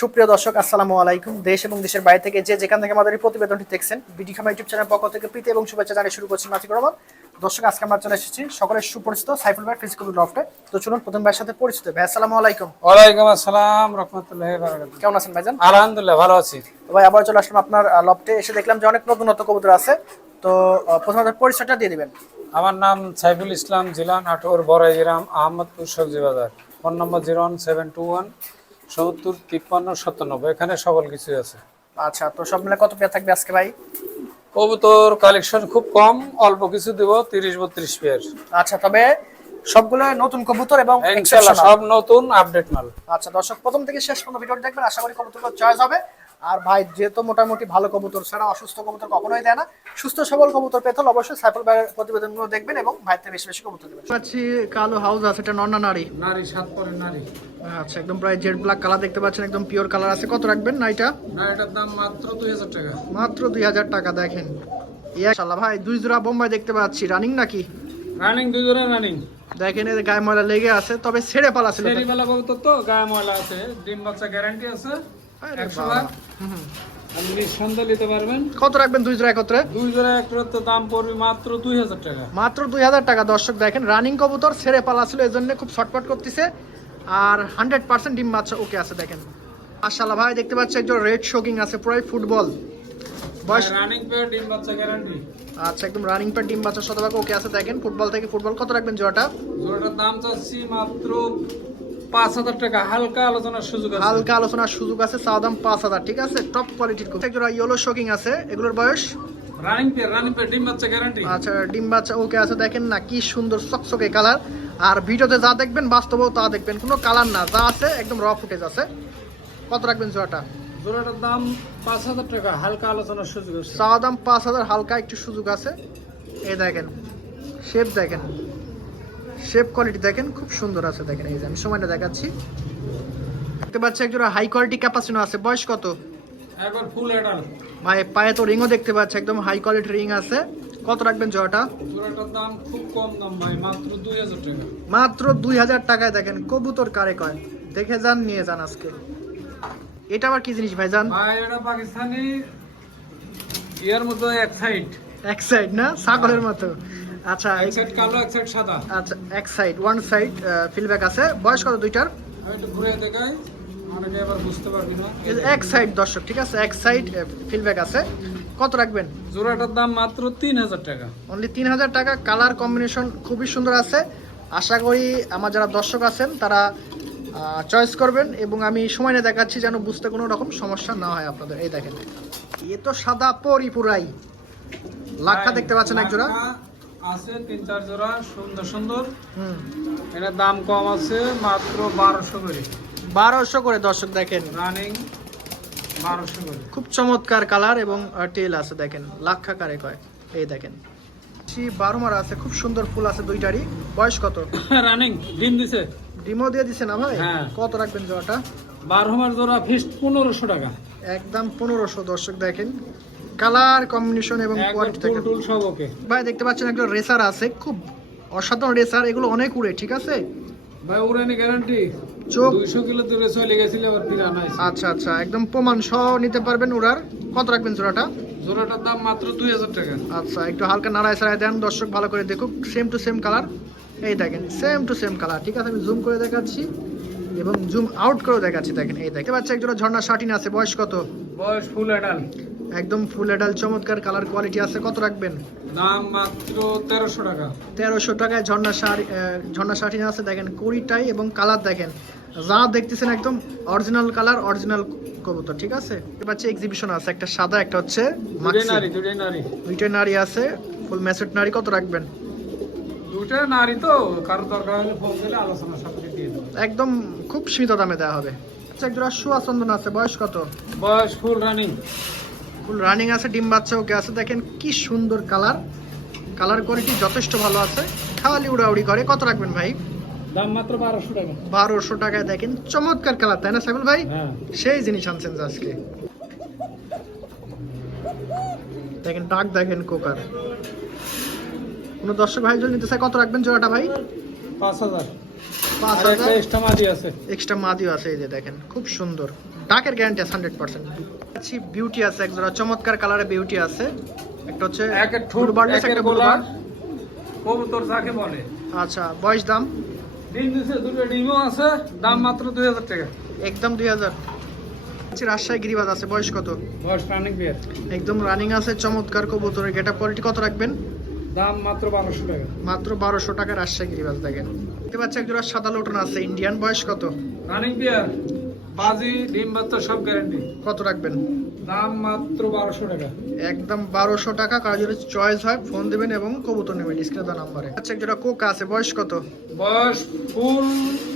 সুপ্রিয় দর্শক আসসালামু আলাইকুম। দেশ এবং দেশের বাইরে থেকে যে যেখান থেকে আমাদের এই প্রতিবেদনটি দেখছেন বিডি খামা ইউটিউব চ্যানেল পক্ষ থেকে প্রীতি এবং শুভেচ্ছা জানিয়ে শুরু করছি মাসিক রহমান দর্শক আজকে আমরা চলে এসেছি সকলের সুপরিচিত সাইফুল ভাই ফিজিক্যাল লফটে তো চলুন প্রথম ভাইয়ের সাথে পরিচিত। ভাই আসসালামু আলাইকুম। ওয়ালাইকুম আসসালাম রহমতুল্লাহ বারাকাতুহু। কেমন আছেন ভাইজান? আলহামদুলিল্লাহ ভালো আছি। তো ভাই আবার চলে আসলাম আপনার লফটে এসে দেখলাম যে অনেক নতুন নতুন কবুতর আছে। তো প্রথমে পরিচয়টা দিয়ে দিবেন। আমার নাম সাইফুল ইসলাম জিলা নাটোর বড়াইগ্রাম আহমদপুর সবজি বাজার phone number zero one seven two one সত্তর তিপ্পান্ন সাতানব্বই এখানে সকল কিছু আছে। আচ্ছা তো সব মিলে কত পেয়ার থাকবে আজকে ভাই? কবুতর কালেকশন খুব কম অল্প কিছু দিব তিরিশ বত্রিশ পেয়ার। আচ্ছা তবে সবগুলো নতুন কবুতর এবং সব নতুন আপডেট মাল। আচ্ছা দর্শক প্রথম থেকে শেষ পর্যন্ত ভিডিওটি দেখবেন। আশা করি কবুতরগুলো চয়েস হবে। আর ভাই যেহেতু মোটামুটি ভালো কবুতর ছাড়া অসুস্থ কবুতর কখনোই দেয় না। সুস্থ সবল কবুতর পেতে হলে অবশ্যই সাইফুল ভাইয়ের প্রতিবেদনগুলো দেখবেন এবং ভাইতে বেশি বেশি কবুতর দেবেন পাচ্ছি কালো হাউস আছে এটা নন্না নারী? নারী সাত পরে নারী। আচ্ছা একদম প্রায় জেড ব্ল্যাক কালার দেখতে পাচ্ছেন একদম পিওর কালার আছে। কত রাখবেন না এটা না এটার দাম মাত্র দুই হাজার টাকা। মাত্র দুই হাজার টাকা দেখেন। ইনশাল্লাহ ভাই দুই জোড়া বোম্বাই দেখতে পাচ্ছি। রানিং নাকি? রানিং দুজনে রানিং দেখেন এর গায়ে ময়লা লেগে আছে তবে ছেড়ে পালা ছিল। ফেরিবেলা কবুতর তো গায়ে ময়লা আছে। ডিম বাচ্চা গ্যারান্টি আছে। কত রাখবেন দুই জোড়া একত্রে? দুই জোড়া দাম পড়বে মাত্র দুই হাজার টাকা। মাত্র দুই হাজার টাকা। দর্শক দেখেন রানিং কবুতর ছেড়ে পালা ছিল এই জন্য খুব করতেছে। আর হান্ড্রেড পার্সেন্ট ডিম বাচ্চা ওকে আছে দেখেন। মাশাল্লাহ ভাই দেখতে পাচ্ছি একজন রেড শোকিং আছে পুরাই ফুটবল বয়স রানিং পেয়ার ডিম বাচ্চা গ্যারান্টি আচ্ছা একদম রানিং ডিম বাচ্চা শতভাগ ওকে আছে দেখেন ফুটবল থেকে ফুটবল কত রাখবেন জোড়াটা? জোড়াটার দাম চাচ্ছি মাত্র পাঁচ হাজার টাকা। হালকা আলোচনার সুযোগ আছে। হালকা আলোচনার সুযোগ আছে দাম পাঁচ হাজার ঠিক আছে? টপ কোয়ালিটির এক জোড়া ইয়েলো শোকিং আছে। এগুলোর বয়স? রানিং পেয়ার রানিং পেয়ার ডিম বাচ্চা গ্যারান্টি আচ্ছা ডিম বাচ্চা ওকে আছে দেখেন না কি সুন্দর চকচকে কালার আর ভিডিওতে যা দেখবেন বাস্তবেও তা দেখবেন। কোনো কালার না যা আছে একদম র ফুটেজ আছে। কত রাখবেন জোড়াটা? জোড়াটার দাম পাঁচ হাজার টাকা হালকা আলোচনার সুযোগ আছে। চাওয়া দাম পাঁচ হাজার হালকা একটু সুযোগ আছে। এই দেখেন শেপ দেখেন। শেপ কোয়ালিটি দেখেন খুব সুন্দর আছে দেখেন এই যে আমি সময়টা দেখাচ্ছি। দেখতে পাচ্ছি একজোড়া হাই কোয়ালিটি ক্যাপাসিনো আছে। বয়স কত? একবার ফুল অ্যাডাল ভাই পায়ে তো রিংও দেখতে পাচ্ছি একদম হাই কোয়ালিটি রিং আছে। কত রাখবেন জোড়াটা? জোড়াটার দাম খুব কম দাম ভাই মাত্র দুই হাজার টাকা। মাত্র দুই হাজার টাকায় দেখেন কবুতর কারে কয়? দেখে যান নিয়ে যান আজকে। এটা আবার কি জিনিস ভাই যান ভাই এটা পাকিস্তানি ইয়ার মতো এক সাইড এক সাইড না? ছাগলের মতো। আচ্ছা এক সাইড কালো এক সাইড সাদা। আচ্ছা এক সাইড ওয়ান সাইড ফিলব্যাক আছে। বয়স কত দুইটার? আমি একটু ঘুরে দেখাই। অনেকে আবার বুঝতে পারবি না। এক সাইড দর্শক ঠিক আছে? এক সাইড ফিলব্যাক আছে। কত রাখবেন? জোড়াটার দাম মাত্র তিন হাজার টাকা। অনলি তিন হাজার টাকা। কালার কম্বিনেশন খুবই সুন্দর আছে। আশা করি আমার যারা দর্শক আছেন তারা চয়েস করবেন এবং আমি সময় নিয়ে দেখাচ্ছি যেন বুঝতে কোনো রকম সমস্যা না হয় আপনাদের। এই দেখেন। এ তো সাদা পরিপুরাই। লাক্ষা দেখতে পাচ্ছেন এক জোড়া। আছে তিন চার জোড়া সুন্দর সুন্দর। হুম। এটার দাম কম আছে মাত্র বারোশো করে। বারোশো করে দর্শক দেখেন। রানিং বারোশো করে। খুব চমৎকার কালার এবং টেল আছে দেখেন। লাক্ষা কারে কয়। এই দেখেন। বারো মারা আছে খুব সুন্দর ফুল আছে দুইটারই। বয়স কত? রানিং ডিম দিছে। ডিমো দিয়ে দিছে না ভাই? হ্যাঁ। কত রাখবেন জোড়াটা? বারো মাস জোড়া ফিস্ট পনেরোশো টাকা। একদম পনেরোশো দর্শক দেখেন। কালার কম্বিনেশন এবং কোয়ালিটি ভাই দেখতে পাচ্ছেন একটা রেসার আছে খুব অসাধারণ রেসার এগুলো অনেক উড়ে ঠিক আছে? ভাই উড়ানি গ্যারান্টি চোখ কিলো দূরে চলে গেছিল আবার ফিরে আচ্ছা আচ্ছা একদম প্রমাণ সহ নিতে পারবেন উড়ার। কত রাখবেন জোড়াটা? জোড়াটার দাম মাত্র দুই হাজার টাকা। আচ্ছা একটু হালকা নাড়ায় সাড়ায় দেন দর্শক ভালো করে দেখুক সেম টু সেম কালার এই দেখেন সেম টু সেম কালার ঠিক আছে? আমি জুম করে দেখাচ্ছি এবং জুম আউট করে দেখাচ্ছি দেখেন এই দেখতে পাচ্ছি একজোড়া ঝর্ণা শার্টিন আছে বয়স কত? বয়স ফুল একদম ফুল এডাল চমৎকার কালার কোয়ালিটি আছে। কত রাখবেন? দাম মাত্র তেরোশো টাকা। তেরোশো টাকায় ঝর্ণা শাড়ি ঝর্ণা শার্টিন আছে। দেখেন কুড়িটাই এবং কালার দেখেন। যা দেখতেছেন একদম অরিজিনাল কালার অরিজিনাল কবুতর ঠিক আছে? পাচ্ছি এক্সিবিশন আছে একটা সাদা একটা হচ্ছে দুইটাই নারী আছে ফুল ম্যাসেট নারী কত রাখবেন? দুটাই নারী তো কারও দরকার হলে ফোন দিলে আলোচনা সাপেক্ষে দিয়ে দেবো। একদম খুব সীমিত দামে দেওয়া হবে। আচ্ছা একজোড়া সুয়া চন্দন আছে বয়স কত? বয়স ফুল রানিং ফুল রানিং আছে ডিম বাচ্চা ওকে আছে। দেখেন কি সুন্দর কালার। কালার কোয়ালিটি যথেষ্ট ভালো আছে। খাওয়ালি উড়াউড়ি করে। কত রাখবেন ভাই? দাম মাত্র বারোশো টাকা। বারোশো টাকায় দেখেন। চমৎকার কালার তাই না সাইবুল ভাই? হ্যাঁ। সেই জিনিস আনছেন আজকে। দেখেন ডাক দেখেন কোকার। কোনো দর্শক ভাই যদি নিতে চায় কত রাখবেন জোড়াটা ভাই? পাঁচ হাজার। এক্সট্রা মাদি এক্সট্রা মাদিও আছে এই যে দেখেন খুব সুন্দর। ডাকের গ্যারান্টি আছে হান্ড্রেড পার্সেন্ট বিউটি আছে এক জোড়া চমৎকার কালারে বিউটি আছে। একটা হচ্ছে ঠোঁট বার্ডলেস একটা গোলা কবুতর যাকে বলে। আচ্ছা বয়স দাম? ডিম দিছে দুটো ডিমও আছে দাম মাত্র দুই হাজার টাকা। একদম দুই হাজার। রাজশাহী গিরিবাজ আছে বয়স কত? বয়স রানিং বিয়ার একদম রানিং আছে চমৎকার কবুতরের গেটা কোয়ালিটি কত রাখবেন? দাম মাত্র বারোশো টাকা। মাত্র বারোশো টাকা রাজশাহী গিরিবাজ দেখেন। দেখতে পাচ্ছি একজোড়া সাদা লোটন আছে। ইন্ডিয়ান বয়স কত? রানিং বিয়ার বাজি ডিম বাচ্চা সব গ্যারান্টি কত রাখবেন? দাম মাত্র বারোশো টাকা। একদম বারোশো টাকা কারও যদি চয়েস হয় ফোন দেবেন এবং কবুতর নেবেন স্ক্রিনে দেওয়া নাম্বারে। আচ্ছা একজোড়া কোকা আছে বয়স কত? বয়স ফুল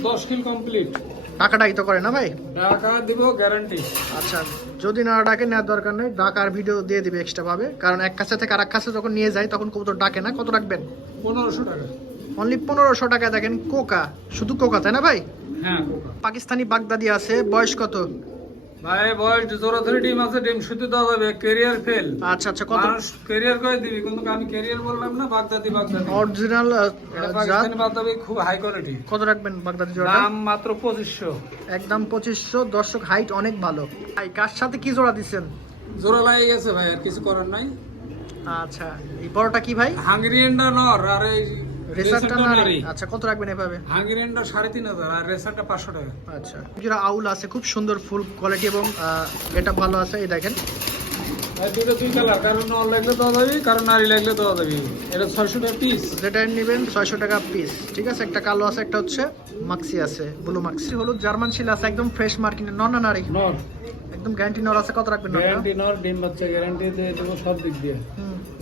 দশ কিল কমপ্লিট টাকাটাই তো করে না ভাই? টাকা দিব গ্যারান্টি আচ্ছা যদি না ডাকে নেওয়ার দরকার নেই। ডাকার ভিডিও দিয়ে দিবে এক্সট্রা ভাবে। কারণ এক কাছে থেকে আরেক কাছে যখন নিয়ে যায় তখন কবুতর ডাকে না। কত রাখবেন? পনেরোশো টাকা। অনলি পনেরোশো টাকা দেখেন কোকা। শুধু কোকা তাই না ভাই? হ্যাঁ পাকিস্তানি বাগদাদি আছে বয়স কত? ভাই বয়স জোড়া ধরে ডিম আছে ডিম শুধু দেওয়া যাবে কেরিয়ার ফেল আচ্ছা আচ্ছা কত? মানুষ কেরিয়ার করে দিবি কিন্তু আমি কেরিয়ার বললাম না বাগদাদি বাগদাদি। অরিজিনাল পাকিস্তানি বাগদাদি খুব হাই কোয়ালিটি কত রাখবেন বাগদাদি জোড়াটা? দাম মাত্র পঁচিশশো। একদম পঁচিশশো দর্শক হাইট অনেক ভালো। ভাই কার সাথে কি জোড়া দিচ্ছেন জোড়া লাগে গেছে ভাই আর কিছু করার নাই। আচ্ছা এই বড়টা কি ভাই? হাঙ্গেরিয়ানটা নর আর এই রেসারটা নারী আচ্ছা কত রাখবেন এভাবে? হাঙ্গেরিয়ানটা সাড়ে তিন হাজার আর রেসারটা পাঁচশো টাকা। আচ্ছা যেটা আউল আছে খুব সুন্দর ফুল কোয়ালিটি এবং এটা ভালো আছে এই দেখেন। দুটো দুই কালার কারণ লাগলে দেওয়া যাবে কারণ নারী লাগলে দেওয়া যাবে। এটা ছয়শো টাকা পিস যেটা নেবেন ছয়শো টাকা পিস ঠিক আছে একটা কালো আছে একটা হচ্ছে মাক্সি আছে ব্লু মাক্সি হলুদ জার্মান শিল আছে একদম ফ্রেশ মার্কিনে নন না নারী? নর। একদম গ্যারান্টি নর আছে কত রাখবেন গ্যারান্টি নর ডিম বাচ্চা গ্যারান্টি দেবো সব দিক দিয়ে।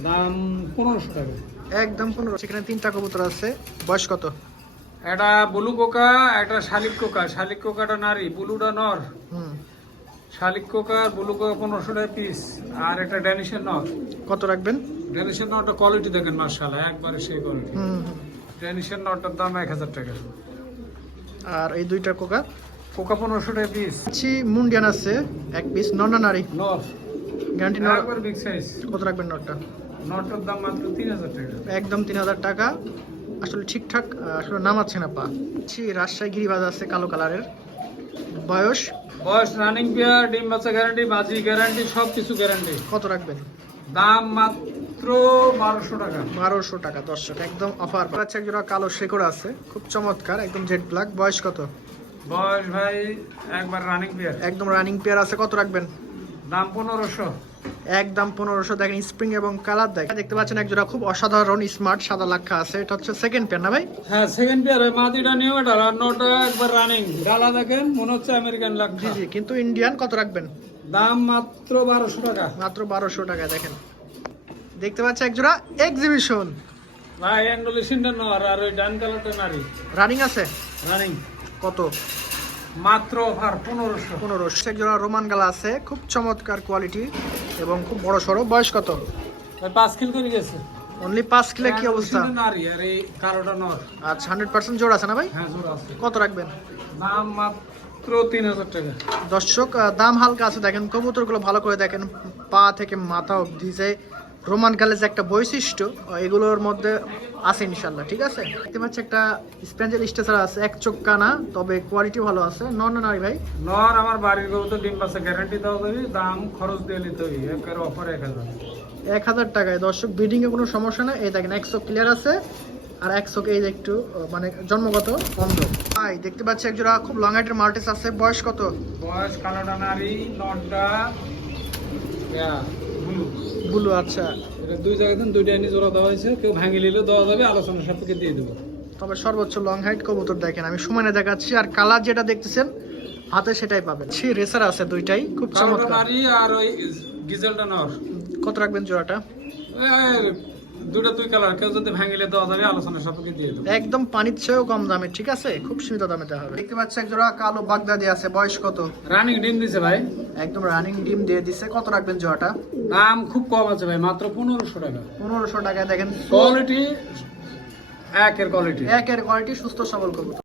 দাম পনেরোশো টাকা। একদম পনেরো। সেখানে তিনটা কবুতর আছে। বয়স কত? একটা ব্লু কোকা একটা শালিক কোকা। শালিক কোকাটা নারী ব্লুটা নর। হুম। শালিক কোকা ব্লু কোকা পনেরোশো টাকা পিস আর একটা ড্যানিশের নর। কত রাখবেন? ড্যানিশের নরটা কোয়ালিটি দেখেন মার্শাল একবারে সেই কোয়ালিটি হুম হুম। ড্যানিশের নরটার দাম এক হাজার টাকা। আর এই দুইটা কোকা? কোকা পনেরোশো টাকা পিস আছি মুন্ডিয়ান আছে এক পিস নন না নারী? নর। গ্যারান্টি নর? একবার বিগ সাইজ কত রাখবেন নরটা? নরটার দাম মাত্র তিন হাজার টাকা। একদম তিন হাজার টাকা। আসলে ঠিকঠাক আসলে নামাচ্ছে না পা। ছি, রাজশাহী গিরিবাজ আছে কালো কালারের। বয়স? বয়স রানিং পেয়ার ডিম বাচ্চা গ্যারান্টি বাজি গ্যারান্টি সব কিছু গ্যারান্টি কত রাখবেন? দাম মাত্র বারোশো টাকা। বারোশো টাকা দর্শক একদম অফার আচ্ছা একজোড়া কালো শেকড় আছে খুব চমৎকার একদম জেড ব্ল্যাক বয়স কত? বয়স ভাই একবার রানিং পেয়ার একদম রানিং পেয়ার আছে কত রাখবেন? দাম পনেরোশো। একদম পনেরোশো দেখেন স্প্রিং এবং কালার দেখেন। দেখতে পাচ্ছেন এক জোড়া খুব অসাধারণ স্মার্ট সাদা লাক্ষা আছে। এটা হচ্ছে সেকেন্ড পেয়ার না ভাই? হ্যাঁ সেকেন্ড পেয়ার মাদিটা নিউ এটা আর নটা একবার রানিং ডালা দেখেন মনে হচ্ছে আমেরিকান জি জি কিন্তু ইন্ডিয়ান কত রাখবেন? দাম মাত্র বারোশো টাকা। মাত্র বারোশো টাকা দেখেন। দেখতে পাচ্ছি একজোড়া এক্সিবিশন ভাই অ্যান্ডোলিশনটা নর আর ওই ডান কালারটা নারী। রানিং আছে? রানিং কত? মাত্র অফার পনেরোশো। পনেরোশো। একজোড়া রোমান গালা আছে খুব চমৎকার কোয়ালিটি এবং খুব বড় সড়ো বয়স কত? ভাই পাঁচ কিল করে গেছে। অনলি পাঁচ কিলো কি অবস্থা? নারী আর এই কালোটা নর। আচ্ছা হান্ড্রেড পার্সেন্ট জোর আছে না ভাই? হ্যাঁ জোর আছে। কত রাখবেন? দাম মাত্র তিন হাজার টাকা। দর্শক দাম হালকা আছে। দেখেন কবুতরগুলো ভালো করে দেখেন পা থেকে মাথা অব্দি যে রোমান যে একটা বৈশিষ্ট্য এগুলোর মধ্যে আছে ইনশাল্লাহ ঠিক আছে? দেখতে পাচ্ছি একটা স্পেঞ্জেল স্টেচার আছে এক চোখ কানা তবে কোয়ালিটি ভালো আছে। নন না নাই ভাই? নর আমার বাড়ির গরু তো ডিম পাশে গ্যারান্টি দেওয়া যাবে দাম খরচ দিয়ে নিতে হবে একের অফার এক হাজার। এক হাজার টাকায়। দর্শক ব্রিডিং এ কোনো সমস্যা না এই দেখেন এক চোখ ক্লিয়ার আছে আর এক চোখ এই একটু মানে জন্মগত বন্ধ ভাই দেখতে পাচ্ছি একজোড়া খুব লং হাইটের মাল্টিস আছে। বয়স কত? বয়স কালোটা নারী নটটা ব্লু আচ্ছা। এটা দুই জায়গায় দিন দুইটা এনে জোড়া দেওয়া হয়েছে কেউ ভাঙে নিলে দেওয়া যাবে আলোচনা সাপেক্ষে দিয়ে দেবো। তবে সর্বোচ্চ লং হাইট কবুতর দেখেন আমি সময় দেখাচ্ছি আর কালার যেটা দেখতেছেন হাতে সেটাই পাবেন। ছি রেসার আছে দুইটাই খুব চমৎকার। আর ওই গিজেলটা নর। কত রাখবেন জোড়াটা? দুই কালার কেউ যদি ভাঙিলে দেওয়া যাবে আলোচনা সাপেক্ষে দিয়ে দেবো। একদম পানির চেয়েও কম দামে ঠিক আছে? খুব সীমিত দামে দেওয়া হবে দেখতে পাচ্ছি একজোড়া কালো বাগদাদি আছে বয়স কত? রানিং ডিম দিছে ভাই। একদম রানিং ডিম দিয়ে দিছে। কত রাখবেন জোড়াটা? দাম খুব কম আছে ভাই মাত্র পনেরোশো টাকা। পনেরোশো টাকায় দেখেন কোয়ালিটি একের কোয়ালিটি একের কোয়ালিটি সুস্থ সবল কবুতর।